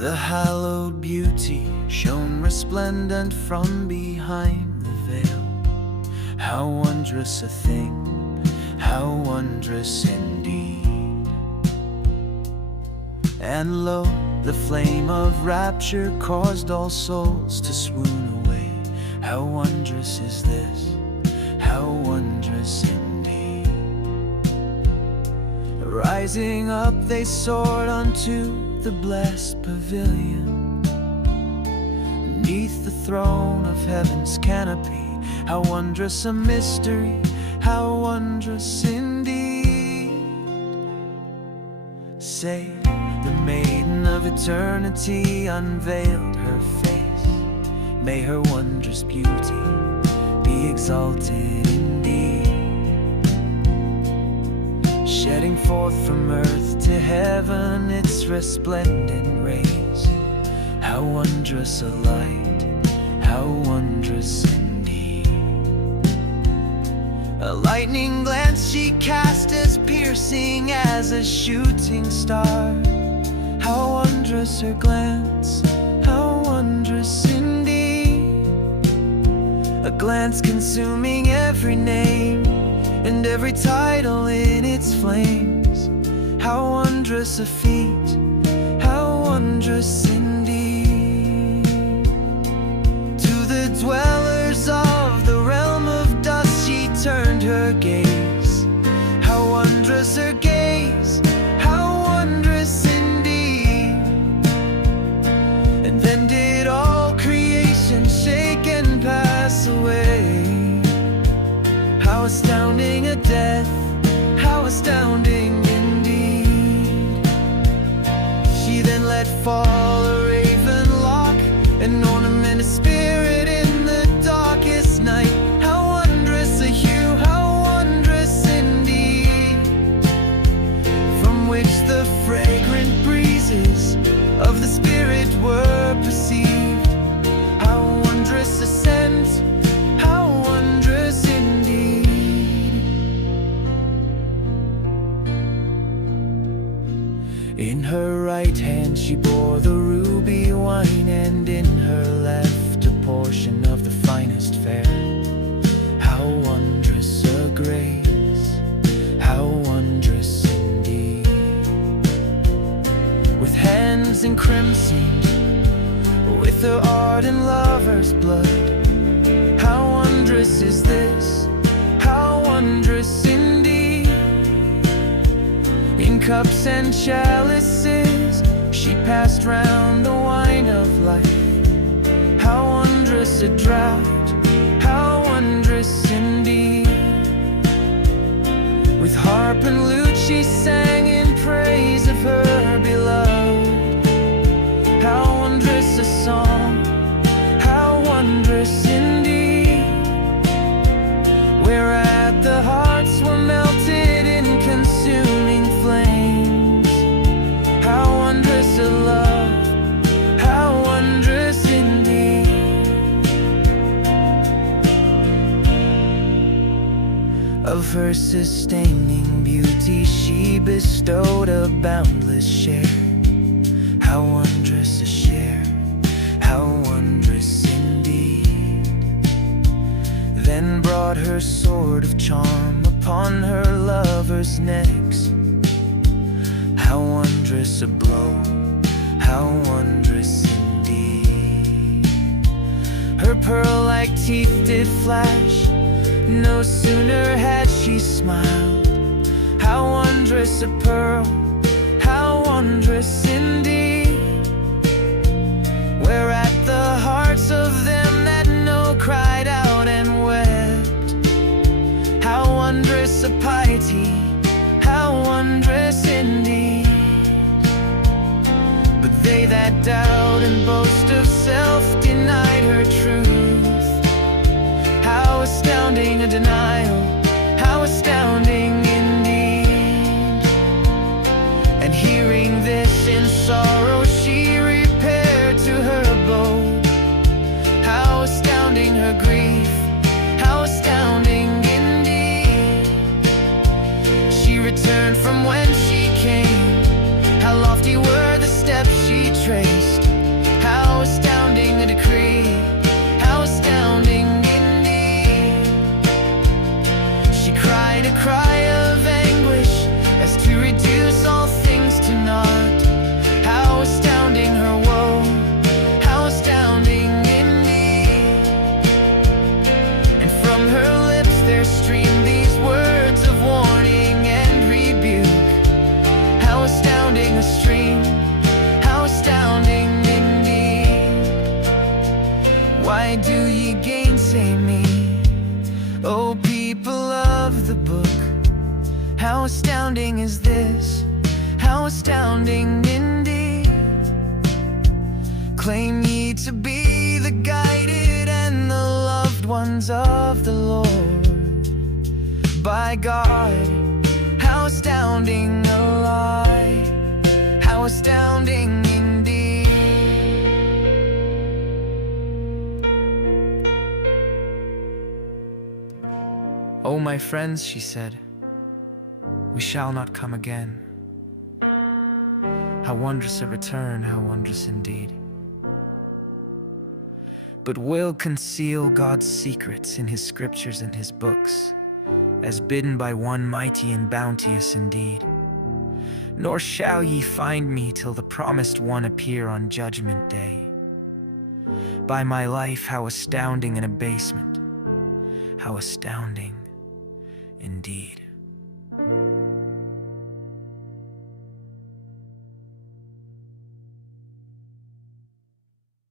The hallowed beauty shone resplendent from behind the veil. How wondrous a thing, how wondrous indeed. And lo, the flame of rapture caused all souls to swoon away. How wondrous is this, how wondrous indeed. Rising up they soared unto the blessed pavilion, beneath the throne of heaven's canopy. How wondrous a mystery, how wondrous indeed. Say, the maiden of eternity unveiled her face. May her wondrous beauty be exalted indeed, shedding forth from earth to heaven its resplendent rays. How wondrous a light, how wondrous indeed. A lightning glance she cast as piercing as a shooting star. How wondrous her glance, how wondrous indeed. A glance consuming every name and every title in its flames. How wondrous a feat, how wondrous indeed. To the dwellers of the realm of dust she turned her gaze. How wondrous her gaze, how wondrous indeed. And then did all creation shake and pass away. How astounding a death, how astounding indeed. She then let fall a raven lock, an ornament of spirit in the darkest night. How wondrous a hue, how wondrous indeed, from which the fragrant breezes of the spirit were perceived. How wondrous a scent, how wondrous indeed. In her right hand she bore the ruby wine, and in her left a portion of the finest fare. How wondrous a grace, how wondrous indeed. With hands in crimson, with her ardent lover's blood. How wondrous is this, how wondrous indeed. In cups and chalices she passed round the wine of life. How wondrous a draught, how wondrous indeed. With harp and lute she sang in praise of her beloved. How wondrous a song, how wondrous indeed. Whereat the hearts were melted in consuming flames. How wondrous a love, how wondrous indeed. Of her sustaining beauty she bestowed a boundless share. How wondrous a share, how wondrous indeed. Then brought her sword of charm upon her lover's necks. How wondrous a blow, how wondrous indeed. Her pearl-like teeth did flash, no sooner had she smiled. How wondrous a pearl, how wondrous indeed. Whereat the hearts of them that know cried out and wept. How wondrous a piety, how wondrous indeed. But they that doubt and boast of self denied her truth. How astounding a denial, how astounding indeed. And hearing this in sorrow she repaired to her abode. How astounding her grief, how astounding indeed. She returned from whence she came. How lofty were the steps she traced. extreme these words of warning and rebuke. How astounding a stream, how astounding indeed. Why do ye gainsay me, O people of the book? How astounding is this, how astounding indeed. Claim ye to be the guided and the loved ones of the Lord. By God, how astounding a lie, how astounding indeed. Oh, my friends, she said, we shall not come again. How wondrous a return, how wondrous indeed. But we'll conceal God's secrets in his scriptures and his books, as bidden by one mighty and bounteous indeed. Nor shall ye find me till the promised one appear on judgment day. By my life, how astounding an abasement, how astounding indeed.